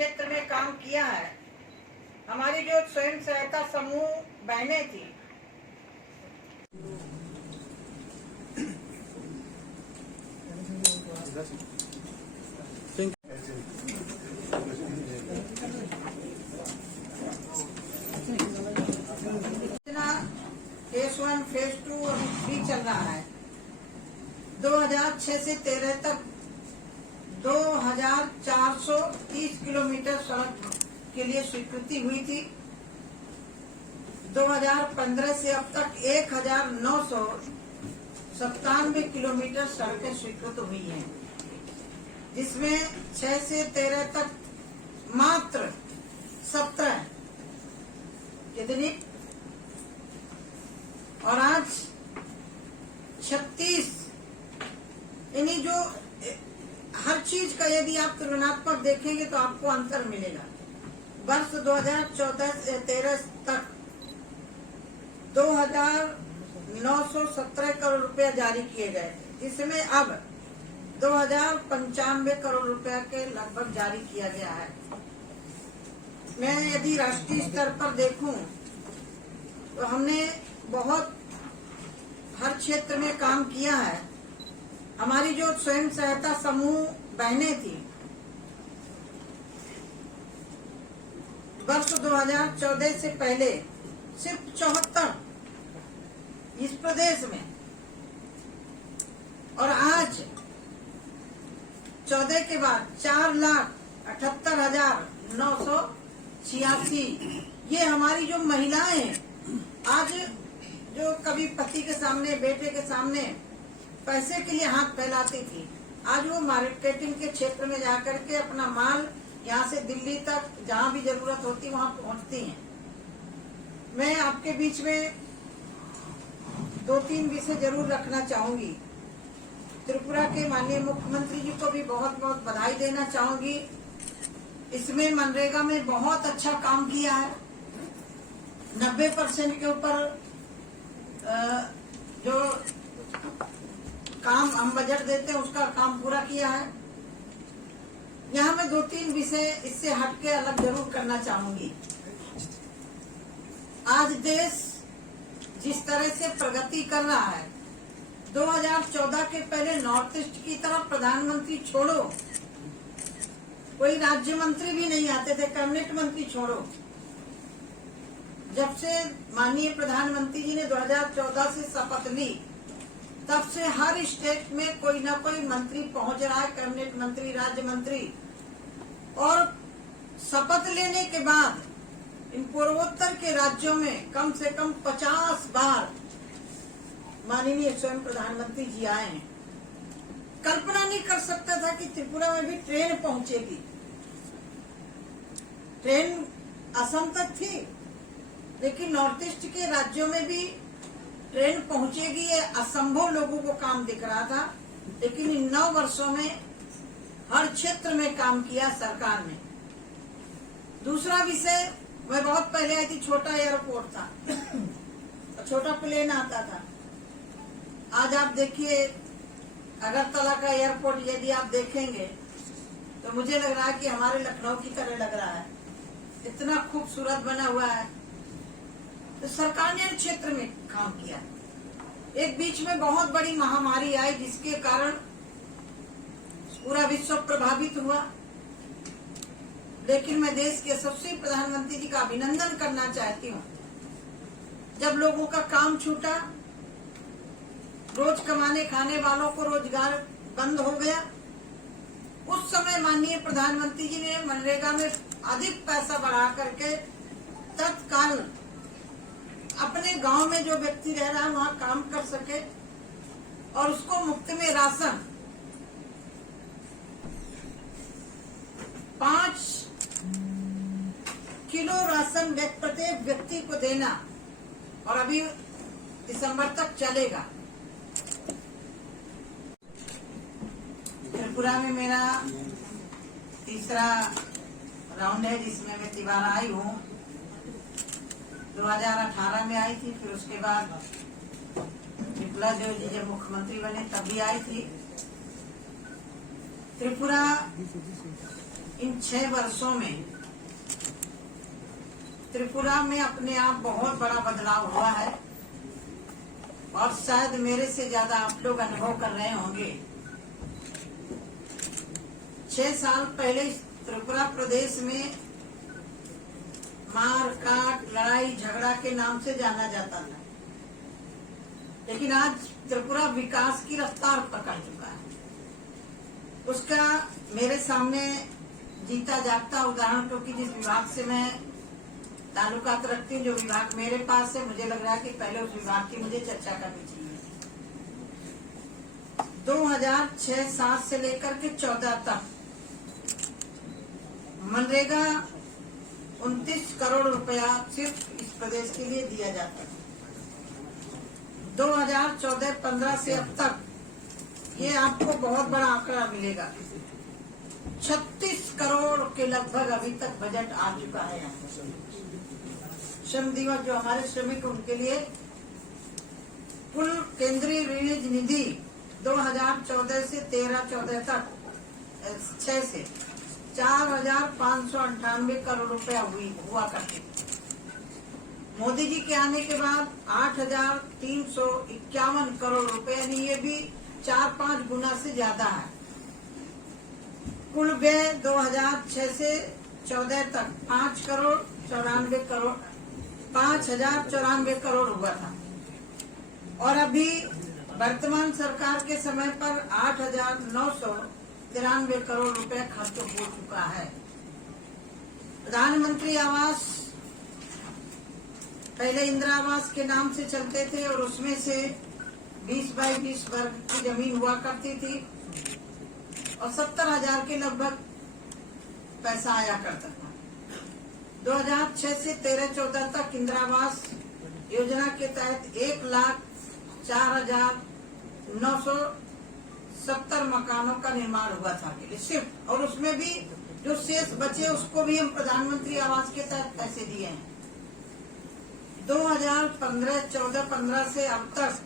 क्षेत्र में काम किया है। हमारी जो स्वयं सहायता समूह बहनें थी, फेज 1, फेज 2 और 3 चल रहा है। 2006 से 13 तक 2430 किलोमीटर सड़क के लिए स्वीकृति हुई थी। 2015 से अब तक 1997 किलोमीटर सड़कें स्वीकृत हुई हैं, जिसमें 6 से 13 तक मात्र 17 कितनी और आज 36। यानी जो हर चीज का यदि आप तुलनात्मक देखेंगे तो आपको अंतर मिलेगा। वर्ष 2014 से 13 तक 2917 करोड़ रुपया जारी किए गए थे, जिसमें अब 2095 करोड़ रुपया के लगभग जारी किया गया है। मैं यदि राष्ट्रीय स्तर पर देखूं तो हमने बहुत हर क्षेत्र में काम किया है। हमारी जो स्वयं सहायता समूह बहनें थी, वर्ष 2014 से पहले सिर्फ 74 इस प्रदेश में, और आज 14 के बाद 4,78,986 ये हमारी जो महिलाएं हैं, आज जो कभी पति के सामने, बेटे के सामने पैसे के लिए हाथ फैलाती थी, आज वो मार्केटिंग के क्षेत्र में जाकर के अपना माल यहाँ से दिल्ली तक जहाँ भी जरूरत होती वहाँ पहुँचती हैं। मैं आपके बीच में 2-3 विषय जरूर रखना चाहूंगी। त्रिपुरा के माननीय मुख्यमंत्री जी को भी बहुत बहुत बधाई देना चाहूंगी। इसमें मनरेगा में बहुत अच्छा काम किया है। 90% के ऊपर जो काम हम बजट देते हैं उसका काम पूरा किया है। यहाँ मैं 2-3 विषय इससे हटके अलग जरूर करना चाहूंगी। आज देश जिस तरह से प्रगति कर रहा है, 2014 के पहले नॉर्थ ईस्ट की तरफ प्रधानमंत्री छोड़ो, कोई राज्य मंत्री भी नहीं आते थे, कैबिनेट मंत्री छोड़ो। जब से माननीय प्रधानमंत्री जी ने 2014 से शपथ ली, तब से हर स्टेट में कोई ना कोई मंत्री पहुंच रहा है, कैबिनेट मंत्री, राज्य मंत्री। और शपथ लेने के बाद इन पूर्वोत्तर के राज्यों में कम से कम 50 बार माननीय स्वयं प्रधानमंत्री जी आए हैं। कल्पना नहीं कर सकता था कि त्रिपुरा में भी ट्रेन पहुंचेगी। ट्रेन असम तक थी, लेकिन नॉर्थ ईस्ट के राज्यों में भी ट्रेन पहुंचेगी, ये असंभव लोगों को काम दिख रहा था। लेकिन इन 9 वर्षों में हर क्षेत्र में काम किया सरकार ने। दूसरा विषय, मैं बहुत पहले आई थी, छोटा एयरपोर्ट था, छोटा प्लेन आता था। आज आप देखिए अगरतला का एयरपोर्ट, यदि आप देखेंगे तो मुझे लग रहा है कि हमारे लखनऊ की तरह लग रहा है, इतना खूबसूरत बना हुआ है। तो सरकार ने क्षेत्र में काम किया। एक बीच में बहुत बड़ी महामारी आई, जिसके कारण पूरा विश्व प्रभावित हुआ। लेकिन मैं देश के यशस्वी प्रधानमंत्री जी का अभिनंदन करना चाहती हूँ। जब लोगों का काम छूटा, रोज कमाने खाने वालों को रोजगार बंद हो गया, उस समय माननीय प्रधानमंत्री जी ने मनरेगा में अधिक पैसा बढ़ा करके तत्काल अपने गांव में जो व्यक्ति रह रहा है वहां काम कर सके और उसको मुफ्त में राशन 5 किलो राशन प्रत्येक व्यक्ति को देना, और अभी दिसंबर तक चलेगा। त्रिपुरा में मेरा तीसरा राउंड है, जिसमें मैं तिबारा आई हूँ। 2018 में आई थी, फिर उसके बाद विप्लव देव जी जब मुख्यमंत्री बने तब भी आई थी। त्रिपुरा इन 6 वर्षों में त्रिपुरा में अपने आप बहुत बड़ा बदलाव हुआ है और शायद मेरे से ज्यादा आप लोग अनुभव कर रहे होंगे। 6 साल पहले त्रिपुरा प्रदेश में मार काट लड़ाई झगड़ा के नाम से जाना जाता था, लेकिन आज त्रिपुरा विकास की रफ्तार पकड़ चुका है। उसका मेरे सामने जीता जागता उदाहरण, क्योंकि जिस विभाग से मैं ताल्लुकात रखती हूँ, जो विभाग मेरे पास है, मुझे लग रहा है कि पहले उस विभाग की मुझे चर्चा करनी चाहिए। 2006-07 से लेकर के 14 तक मनरेगा 29 करोड़ रुपया सिर्फ इस प्रदेश के लिए दिया जाता है। 2014-15 से अब तक ये आपको बहुत बड़ा आंकड़ा मिलेगा, 36 करोड़ के लगभग अभी तक बजट आ चुका है। श्रम दिवस जो हमारे श्रमिक उनके लिए कुल केंद्रीय रिलीज निधि 2014 से 13-14 तक 6 से 4,598 करोड़ रुपया हुआ करती। मोदी जी के आने के बाद 8,351 करोड़ रुपए, यानी ये भी 4-5 गुना से ज्यादा है। कुल व्यय 2006 से 14 तक 5,094 करोड़ हुआ था और अभी वर्तमान सरकार के समय पर 8,993 करोड़ रुपए खर्च हो चुका है। प्रधानमंत्री आवास पहले इंदिरा आवास के नाम से चलते थे और उसमें से 20 बाई 20 वर्ग की जमीन हुआ करती थी और 70,000 के लगभग पैसा आया करता था। 2006 से 13-14 तक इंदिरा आवास योजना के तहत 1,04,970 मकानों का निर्माण हुआ था सिर्फ, और उसमें भी जो शेष बचे उसको भी हम प्रधानमंत्री आवास के तहत पैसे दिए हैं। 2014-15 से अब तक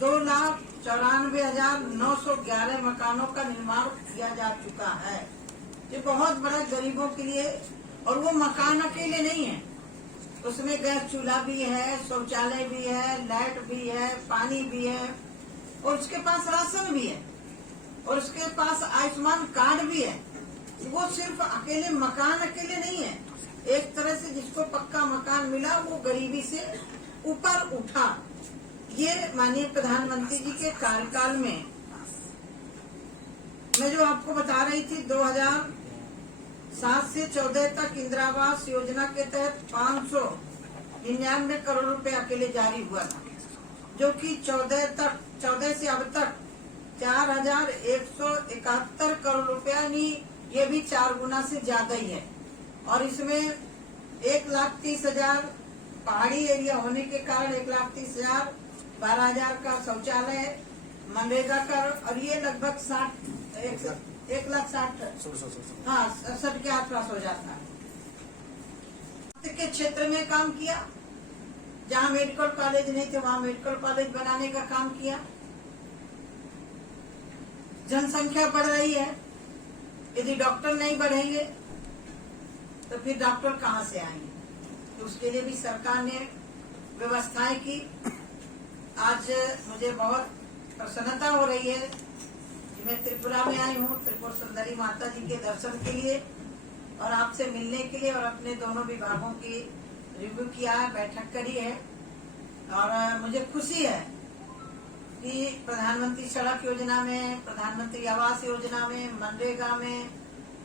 2,94,911 मकानों का निर्माण किया जा चुका है। ये बहुत बड़ा गरीबों के लिए, और वो मकान अकेले नहीं है, उसमें गैस चूल्हा भी है, शौचालय भी है, लाइट भी है, पानी भी है, और उसके पास राशन भी है, और उसके पास आयुष्मान कार्ड भी है। वो सिर्फ अकेले मकान अकेले नहीं है, एक तरह से जिसको पक्का मकान मिला वो गरीबी से ऊपर उठा। ये माननीय प्रधानमंत्री जी के कार्यकाल में मैं जो आपको बता रही थी, 2007 से 14 तक इंदिरा आवास योजना के तहत 599 करोड़ रुपए अकेले जारी हुआ था, जो कि 14 से अब तक 4,171 करोड़ रुपया, नहीं ये भी 4 गुना से ज्यादा ही है। और इसमें 1,30,000 पहाड़ी एरिया होने के कारण 1,30,000, 12,000 का शौचालय, मनरेगा कर, और ये लगभग 1,60,000 के आसपास हो जाता है। के क्षेत्र में काम किया, जहाँ मेडिकल कॉलेज नहीं थे वहाँ मेडिकल कॉलेज बनाने का काम किया। जनसंख्या बढ़ रही है, यदि डॉक्टर नहीं बढ़ेंगे तो फिर डॉक्टर कहाँ से आएंगे, तो उसके लिए भी सरकार ने व्यवस्थाएं की। आज मुझे बहुत प्रसन्नता हो रही है कि मैं त्रिपुरा में आई हूँ, त्रिपुरा सुंदरी माता जी के दर्शन के लिए और आपसे मिलने के लिए, और अपने दोनों विभागों की रिव्यू किया है, बैठक करी है। और मुझे खुशी है कि प्रधानमंत्री सड़क योजना में, प्रधानमंत्री आवास योजना में, मनरेगा में,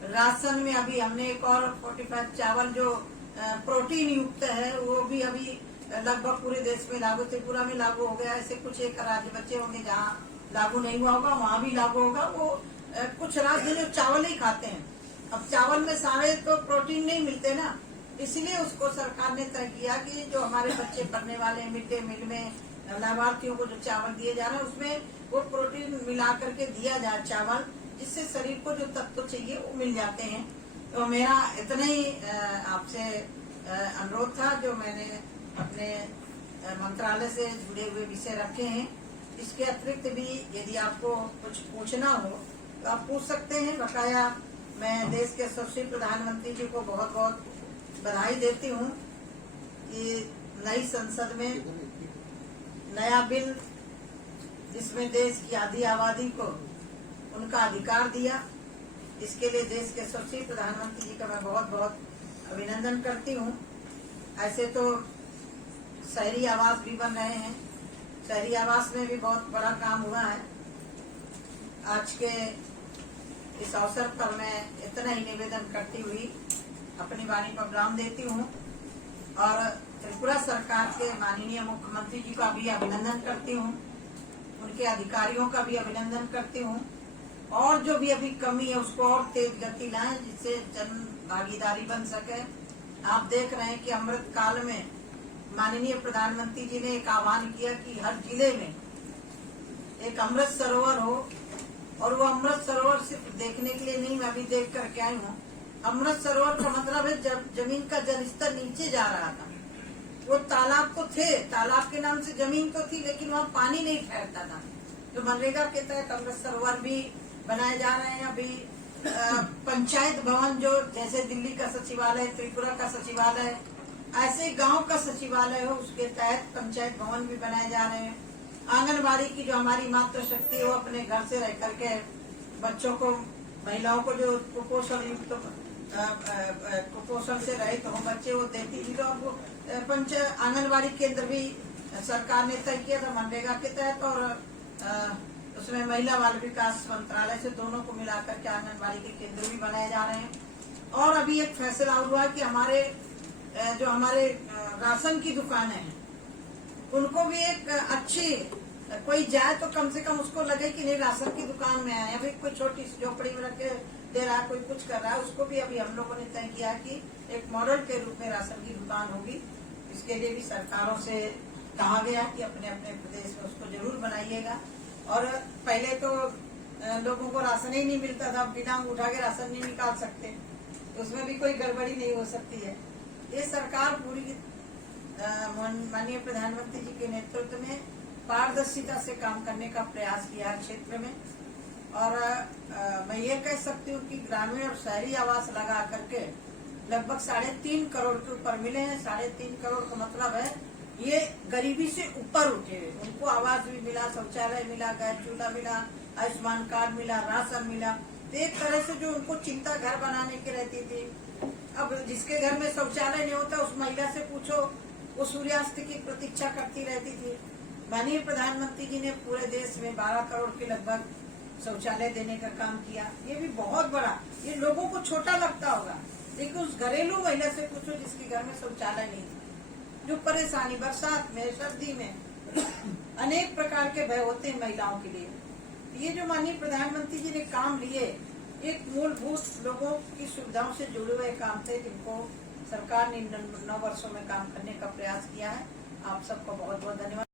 राशन में अभी हमने एक और 45 चावल जो प्रोटीन युक्त है वो भी अभी लगभग पूरे देश में लागू, त्रिपुरा में लागू हो गया। ऐसे कुछ एक राज्य बच्चे होंगे जहाँ लागू नहीं हुआ होगा, वहाँ भी लागू होगा। वो कुछ राज्य जो चावल ही खाते हैं, अब चावल में सारे तो प्रोटीन नहीं मिलते ना, इसलिए उसको सरकार ने तय किया कि जो हमारे बच्चे पढ़ने वाले मिड डे मील में लाभार्थियों को जो चावल दिए जा रहे हैं उसमें वो प्रोटीन मिला करके दिया जाए चावल, जिससे शरीर को जो तत्व चाहिए वो मिल जाते हैं। तो मेरा इतना ही आपसे अनुरोध था जो मैंने अपने मंत्रालय से जुड़े हुए विषय रखे हैं। इसके अतिरिक्त भी यदि आपको कुछ पूछना हो तो आप पूछ सकते हैं। बकाया मैं देश के यशस्वी प्रधानमंत्री जी को बहुत बहुत बधाई देती हूँ कि नई संसद में नया बिल जिसमें देश की आधी आबादी को उनका अधिकार दिया, इसके लिए देश के यशस्वी प्रधानमंत्री जी का मैं बहुत बहुत अभिनंदन करती हूँ। ऐसे तो शहरी आवास भी बन रहे हैं, शहरी आवास में भी बहुत बड़ा काम हुआ है। आज के इस अवसर पर मैं इतना ही निवेदन करती हुई अपनी वाणी पर विराम देती हूँ और त्रिपुरा सरकार के माननीय मुख्यमंत्री जी का भी अभिनंदन करती हूँ, उनके अधिकारियों का भी अभिनंदन करती हूँ और जो भी अभी कमी है उसको और तेज गति लाएं जिससे जन भागीदारी बन सके। आप देख रहे हैं कि अमृत काल में माननीय प्रधानमंत्री जी ने एक आह्वान किया कि हर जिले में एक अमृत सरोवर हो, और वो अमृत सरोवर सिर्फ देखने के लिए नहीं, मैं अभी देख करके आई हूँ। अमृत सरोवर का मतलब है जब जमीन का जल स्तर नीचे जा रहा था, वो तालाब तो थे, तालाब के नाम से जमीन तो थी, लेकिन वहाँ पानी नहीं ठहरता था। तो मनरेगा के तहत अमृत सरोवर भी बनाए जा रहे हैं। अभी पंचायत भवन जो जैसे दिल्ली का सचिवालय, त्रिपुरा का सचिवालय, ऐसे गांव का सचिवालय हो, उसके तहत पंचायत भवन भी बनाए जा रहे हैं। आंगनबाड़ी की जो हमारी मातृशक्ति हो अपने घर से रह करके बच्चों को, महिलाओं को जो कुपोषण युक्त कुपोषण से रहित हो बच्चे वो देती थी, तो अब आंगनबाड़ी केंद्र भी सरकार ने तय किया था मनरेगा के तहत, और उसमें महिला बाल विकास मंत्रालय से दोनों को मिलाकर के आंगनबाड़ी के केंद्र भी बनाए जा रहे हैं। और अभी एक फैसला हुआ कि हमारे जो हमारे राशन की दुकानें हैं उनको भी एक अच्छी, कोई जाए तो कम से कम उसको लगे कि नहीं राशन की दुकान में आए। अभी कोई छोटी सी झोपड़ी में रख के दे रहा है, कोई कुछ कर रहा है, उसको भी अभी हम लोगों ने तय किया कि एक मॉडल के रूप में राशन की दुकान होगी। इसके लिए भी सरकारों से कहा गया कि अपने अपने प्रदेश में उसको जरूर बनाइएगा। और पहले तो लोगों को राशन ही नहीं मिलता था, बिना उठा के राशन नहीं निकाल सकते, उसमें भी कोई गड़बड़ी नहीं हो सकती है। ये सरकार पूरी माननीय प्रधानमंत्री जी के नेतृत्व में पारदर्शिता से काम करने का प्रयास किया है क्षेत्र में। और मैं ये कह सकती हूँ कि ग्रामीण और शहरी आवास लगा करके लगभग 3.5 करोड़ के ऊपर मिले हैं। 3.5 करोड़ का मतलब है ये गरीबी से ऊपर उठे, उनको आवास भी मिला, शौचालय मिला, गैस चूल्हा मिला, आयुष्मान कार्ड मिला, राशन मिला। तो एक तरह से जो उनको चिंता घर बनाने की रहती थी, अब जिसके घर में शौचालय नहीं होता उस महिला से पूछो, वो सूर्यास्त की प्रतीक्षा करती रहती थी। माननीय प्रधानमंत्री जी ने पूरे देश में 12 करोड़ के लगभग शौचालय देने का काम किया। ये भी बहुत बड़ा, ये लोगों को छोटा लगता होगा, लेकिन उस घरेलू महिला से पूछो जिसके घर में शौचालय नहीं, जो परेशानी बरसात में, सर्दी में अनेक प्रकार के भय होते हैं महिलाओं के लिए। ये जो माननीय प्रधानमंत्री जी ने काम लिए, एक मूलभूत लोगों की सुविधाओं से जुड़े हुए काम थे, जिनको सरकार ने 9 वर्षों में काम करने का प्रयास किया है। आप सबको बहुत बहुत धन्यवाद।